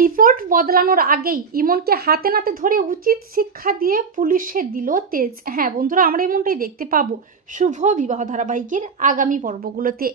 Report বদলানোর আগেই ইমনকে হাতে নাতে ধরে উচিত শিক্ষা দিয়ে পুলিশে দিল তেজ। হ্যাঁ বন্ধুরা, আমরা এমনটাই দেখতে পাবো শুভ বিবাহ ধারাবাহিকের আগামী পর্বগুলোতে।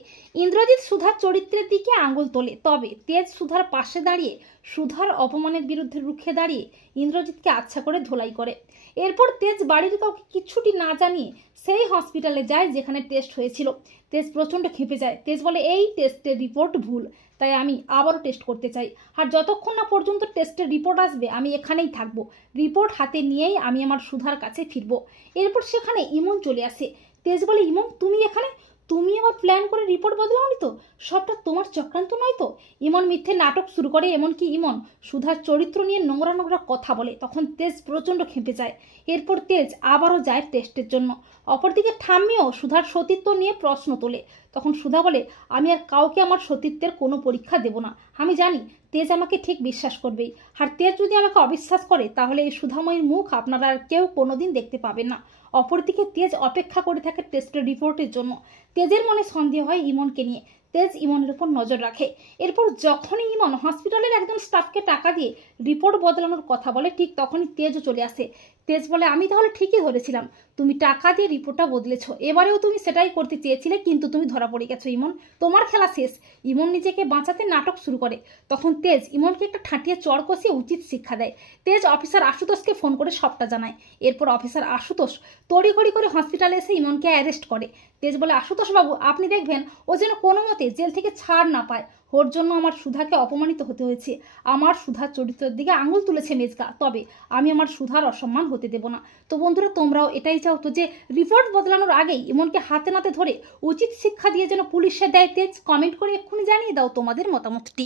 ইন্দ্রজিৎ সুধার চরিত্রের দিকে আঙুল তোলে, তবে তেজ সুধার পাশে দাঁড়িয়ে সুধার অপমানের বিরুদ্ধে রুখে দাঁড়িয়ে ইন্দ্রজিৎকে আচ্ছা করে ধোলাই করে। এরপর তেজ বাড়ির কাউকে কিছুটি না জানিয়ে সেই হসপিটালে যায় যেখানে টেস্ট হয়েছিল। তেজ প্রচণ্ড ক্ষেপে যায়। তেজ বলে, এই টেস্টের রিপোর্ট ভুল, তাই আমি আবারও টেস্ট করতে চাই। আর যতক্ষণ না পর্যন্ত টেস্টের রিপোর্ট আসবে আমি এখানেই থাকবো। রিপোর্ট হাতে নিয়েই আমি আমার সুধার কাছে ফিরবো। এরপর সেখানে ইমন চলে আসে। তেজ বলে, ইমন তুমি এখানে? তুমি আবার প্ল্যান করে রিপোর্ট বদলাওনি তো? সবটা তোমার চক্রান্ত নয় তো? ইমন মিথ্যে নাটক শুরু করে। এমনকি ইমন সুধার চরিত্র নিয়ে নোংরা নোংরা কথা বলে। তখন তেজ প্রচণ্ড খেপে যায়। এরপর তেজ আবারও যায় টেস্টের জন্য। অপরদিকে ঠাম্মিও সুধার সতীত্ব নিয়ে প্রশ্ন তোলে। তখন সুধা বলে, আমি আর কাউকে আমার সতীত্বের কোনো পরীক্ষা দেব না। আমি জানি তেজ আমাকে ঠিক বিশ্বাস করবেই। আর তেজ যদি আমাকে অবিশ্বাস করে তাহলে এই সুধাময়ীর মুখ আপনারা আর কেউ কোনোদিন দেখতে পাবেন না। অপরদিকে তেজ অপেক্ষা করে থাকে টেস্টের রিপোর্টের জন্য। তেজের মনে সন্দেহ হয় ইমনকে নিয়ে। তেজ ইমনের উপর নজর রাখে। এরপর যখনই ইমন হসপিটালের একজন স্টাফকে টাকা দিয়ে রিপোর্ট বদলানোর কথা বলে, ঠিক তখনই তেজও চলে আসে। তেজ বলে, আমি তাহলে ঠিকই ধরেছিলাম, তুমি টাকা দিয়ে রিপোর্টটা বদলেছো। এবারেও তুমি সেটাই করতে চেয়েছিলে, কিন্তু তুমি ধরা পড়ে গেছো ইমন। তোমার খেলা শেষ। ইমন নিজেকে বাঁচাতে নাটক শুরু করে। তখন তেজ ইমনকে একটা ঠাঁটিয়ে চড় কষিয়ে উচিত শিক্ষা দেয়। তেজ অফিসার আশুতোষকে ফোন করে সবটা জানায়। এরপর অফিসার আশুতোষ তড়িঘড়ি করে হসপিটালে এসে ইমনকে অ্যারেস্ট করে। তেজ বলে, আশুতোষ বাবু আপনি দেখবেন ও যেন কোনো মতে জেল থেকে ছাড় না পায়। ওর জন্য আমার সুধাকে অপমানিত হতে হয়েছে। আমার সুধার চরিত্রের দিকে আঙুল তুলেছে মেজকা, তবে আমি আমার সুধার অসম্মান হতে দেব না। তো বন্ধুরা, তোমরাও এটাই চাও তো যে রিপোর্ট বদলানোর আগেই ইমনকে হাতে নাতে ধরে উচিত শিক্ষা দিয়ে যেন পুলিশে দেয় তেজ? কমেন্ট করে এক্ষুনি জানিয়ে দাও তোমাদের মতামতটি।